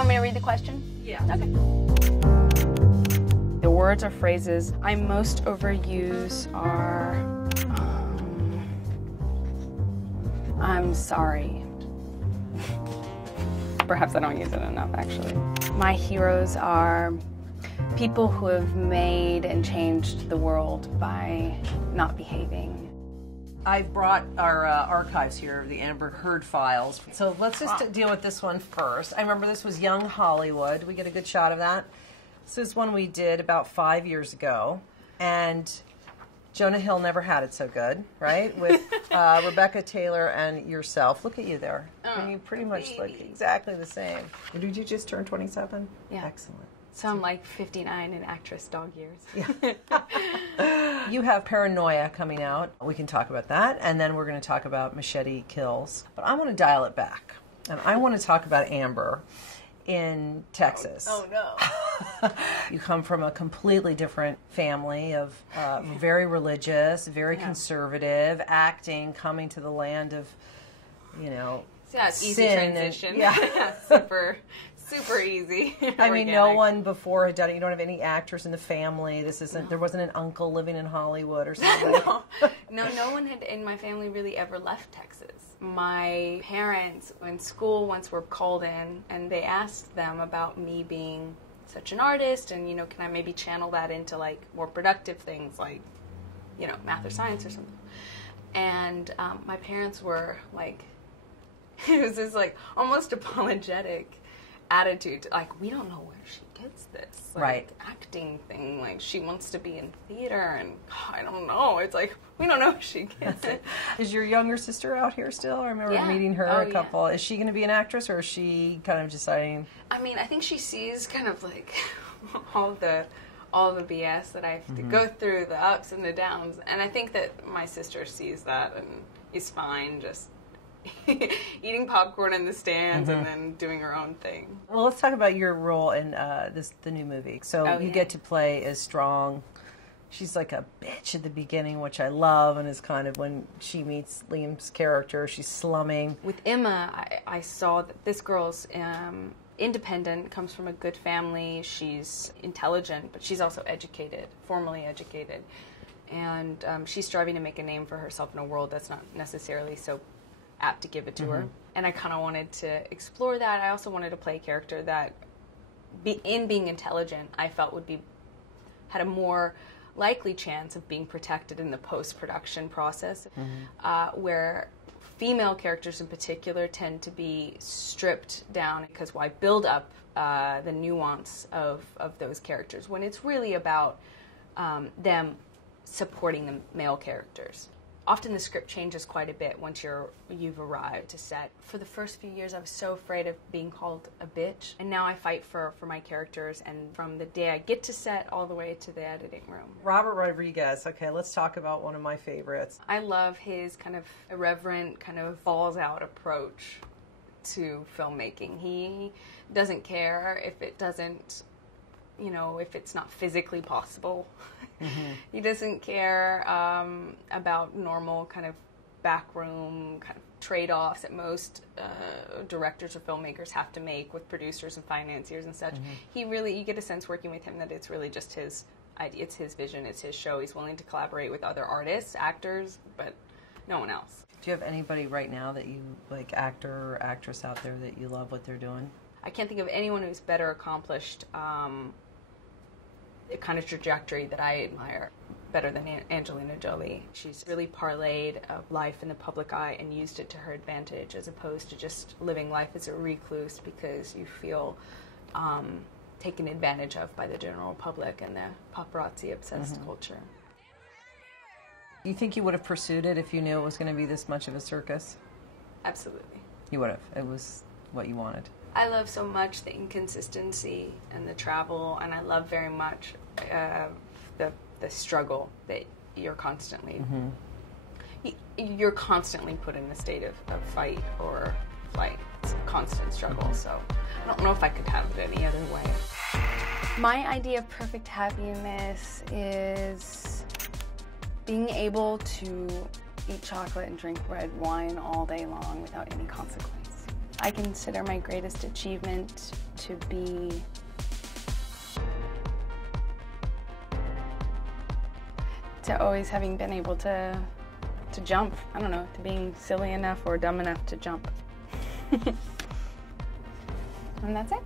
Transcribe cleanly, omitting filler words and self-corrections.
want me to read the question? Yeah. Okay. The words or phrases I most overuse are, I'm sorry. Perhaps I don't use it enough, actually. My heroes are people who have made and changed the world by not behaving. I've brought our archives here of the Amber Heard files. So let's just deal with this one first. I remember this was Young Hollywood. We get a good shot of that. This is one we did about 5 years ago. And Jonah Hill never had it so good, right? With Rebecca Taylor and yourself. Look at you there. And you pretty much look exactly the same. Did you just turn 27? Yeah. Excellent. So I'm like 59 in actress dog years. Yeah. You have Paranoia coming out. We can talk about that. And then we're going to talk about Machete Kills. But I want to dial it back. And I want to talk about Amber in Texas. Oh no. You come from a completely different family of very religious, very conservative, acting, coming to the land of, you know, yeah, it's easy sin transition. And, Super easy. I mean, no one before had done it. You don't have any actors in the family. This isn't. There wasn't an uncle living in Hollywood or something. No one had in my family really ever left Texas. My parents in school once were called in, and they asked them about me being such an artist, and can I maybe channel that into like more productive things like, math or science or something. And my parents were like, it was this like almost apologetic attitude, like, we don't know where she gets this acting thing, like she wants to be in theater, and I don't know, it's like we don't know where she gets it. Is your younger sister out here still? I remember meeting her a couple. Is she going to be an actress, or is she kind of deciding? I mean, I think she sees kind of like all the BS that I have to go through, the ups and the downs, and I think that my sister sees that and is fine just eating popcorn in the stands and then doing her own thing. Well, let's talk about your role in the new movie. So you get to play as Strong. She's like a bitch at the beginning, which I love, and is kind of when she meets Liam's character, she's slumming. With Emma, I saw that this girl's independent, comes from a good family. She's intelligent, but she's also educated, formally educated. And she's striving to make a name for herself in a world that's not necessarily so apt to give it to her. And I kind of wanted to explore that. I also wanted to play a character that, in being intelligent, I felt had a more likely chance of being protected in the post-production process, where female characters in particular tend to be stripped down because why build up the nuance of those characters when it's really about them supporting the male characters. Often the script changes quite a bit once you've arrived to set. For the first few years, I was so afraid of being called a bitch, and now I fight for my characters, and from the day I get to set all the way to the editing room. Robert Rodriguez, okay, let's talk about one of my favorites. I love his kind of irreverent, kind of balls-out approach to filmmaking. He doesn't care if it doesn't, if it's not physically possible. He doesn't care about normal kind of backroom kind of trade-offs that most directors or filmmakers have to make with producers and financiers and such. You get a sense working with him that it's really just his idea, it's his vision, it's his show. He's willing to collaborate with other artists, actors, but no one else. Do you have anybody right now that you, like, actor or actress out there that you love what they're doing? I can't think of anyone who's better accomplished the kind of trajectory that I admire better than Angelina Jolie. She's really parlayed life in the public eye and used it to her advantage, as opposed to just living life as a recluse because you feel taken advantage of by the general public and the paparazzi-obsessed culture. You think you would have pursued it if you knew it was going to be this much of a circus? Absolutely. You would have. It was what you wanted. I love so much the inconsistency and the travel, and I love very much the struggle that you're constantly you're constantly put in a state of fight or flight. It's a constant struggle, so I don't know if I could have it any other way. My idea of perfect happiness is being able to eat chocolate and drink red wine all day long without any consequence. I consider my greatest achievement to be to always having been able to jump. I don't know, to being silly enough or dumb enough to jump. And that's it.